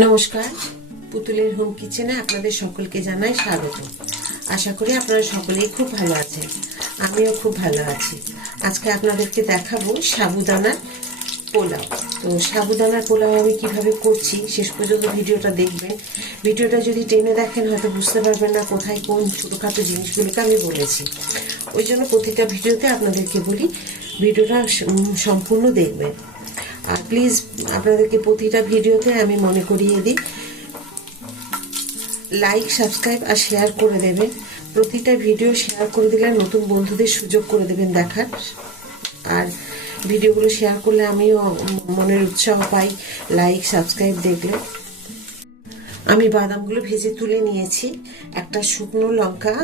নমস্কার, পুতুলের হোম কিচেনে আপনাদের সকলকে জানাই স্বাগত। আশা করি আপনারা সকলেই খুব ভালো আছেন। আমিও খুব ভালো আছি। আজকে আপনাদেরকে দেখাবো সাবুদানার পোলাও। তো সাবুদানার পোলাও আমি কিভাবে করছি শেষ পর্যন্ত ভিডিওটা দেখবেন। ভিডিওটা যদি টেনে দেখেন হয়তো বুঝতে পারবেন না কোথায় কোন ছোটোখাটো জিনিসগুলোকে আমি বলেছি। ওই জন্য প্রতিটা ভিডিওতে আপনাদেরকে বলি ভিডিওটা সম্পূর্ণ দেখবেন। আর প্লিজ আপনাদেরকে প্রতিটা ভিডিওতে আমি মনে করিয়ে দিই লাইক, সাবস্ক্রাইব আর শেয়ার করে দেবেন। প্রতিটা ভিডিও শেয়ার করে দিলে নতুন বন্ধুদের সুযোগ করে দেবেন দেখার। আর ভিডিওগুলো শেয়ার করলে আমিও মনের উৎসাহ পাই লাইক সাবস্ক্রাইব দেখলে। আমি বাদামগুলো ভেজে তুলে নিয়েছি। একটা শুকনো লঙ্কা,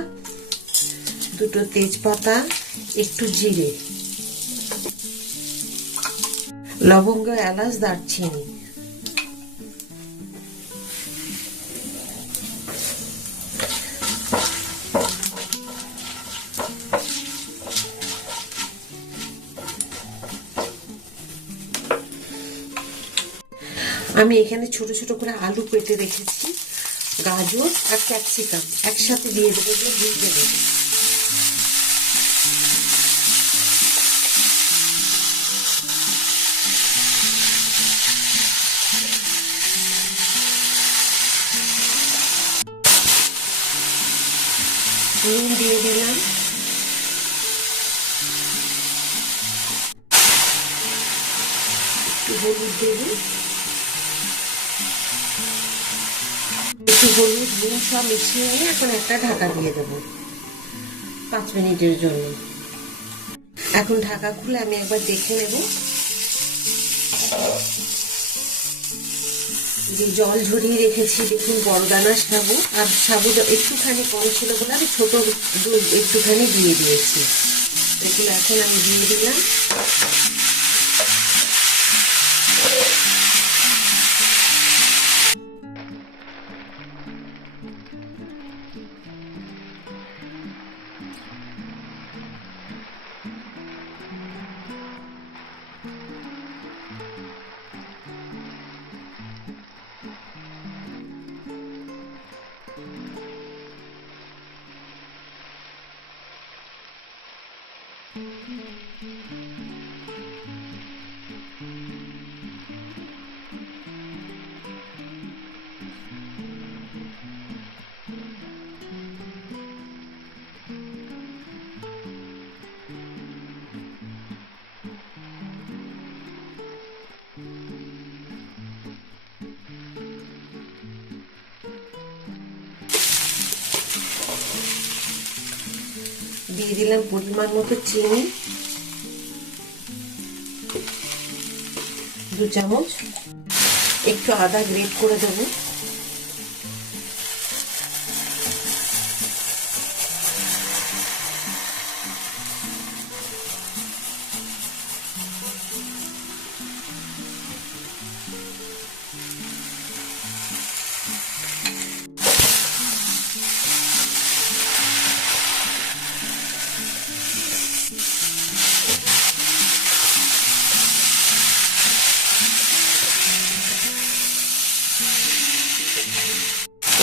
দুটো তেজপাতা, একটু জিরে, লবঙ্গ, এলাচ, দারচিনি। আমি এখানে ছোট ছোট করে আলু কেটে রেখেছি, গাজর আর ক্যাপসিকাম একসাথে দিয়ে দেবো, এগুলো ভিজে দেবো। নুন দিয়ে দিলাম, একটু হলুদ দেব, একটু হলুদ নুন সব মিশিয়ে নিয়ে এখন একটা ঢাকা দিয়ে দেবো 5 মিনিটের জন্য। এখন ঢাকা খুলে আমি একবার দেখে নেব। যে জল ঝরিয়ে রেখেছি দেখুন, বড় দানা সাবু, আর সাবু একটুখানি কম ছিল বলে আমি ছোট একটুখানি দিয়ে দিয়েছি। এগুলো এখন আমি দিয়ে দিলাম। দিয়ে দিলাম পরিমাণ মতো চিনি, 2 চামচ, একটু আদা গ্রেট করে দেবো,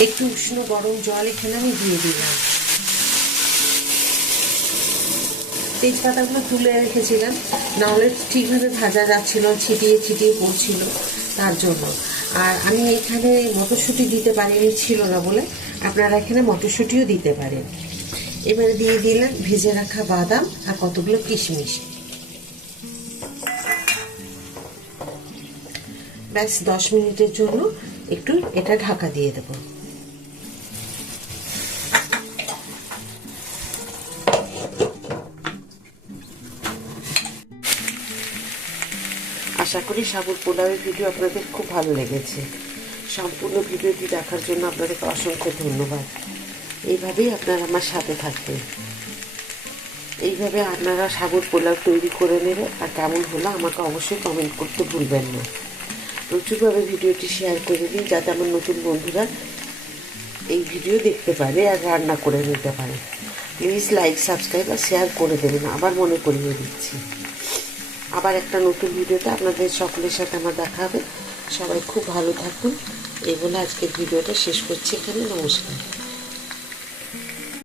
একটু উষ্ণ গরম জল এখানে আমি দিয়ে দিলাম। তেজপাতাগুলো তুলে রেখেছিলাম, নাহলে ঠিকভাবে ভাজা যাচ্ছিল, ছিটিয়ে ছিটিয়ে পড়ছিল তার জন্য। আর আমি এখানে মটরশুঁটি দিতে পারিনি, ছিল না বলে, আপনারা এখানে মটরশুঁটিও দিতে পারেন। এবারে দিয়ে দিলাম ভেজে রাখা বাদাম আর কতগুলো কিশমিশ। ব্যাস 10 মিনিটের জন্য একটু এটা ঢাকা দিয়ে দেবো। আশা করি সাবুর পোলাওয়ের ভিডিও আপনাদের খুব ভালো লেগেছে। সম্পূর্ণ ভিডিওটি দেখার জন্য আপনাদেরকে অসংখ্য ধন্যবাদ। এইভাবেই আপনারা আমার সাথে থাকবেন। এইভাবে আপনারা সাবুর পোলাও তৈরি করে নেবেন, আর কেমন হলো আমাকে অবশ্যই কমেন্ট করতে ভুলবেন না। প্রচুরভাবে ভিডিওটি শেয়ার করে দিন, যাতে আমার নতুন বন্ধুরা এই ভিডিও দেখতে পারে আর রান্না করে নিতে পারে। প্লিজ লাইক, সাবস্ক্রাইব আর শেয়ার করে দেবেন। আবার মনে করিয়ে দিচ্ছি। আবার একটা নতুন ভিডিওতে আপনাদের সকলের সাথে আমার দেখা হবে। সবাই খুব ভালো থাকুন। এই বলে আজকের ভিডিওটা শেষ করছি এখানে। নমস্কার।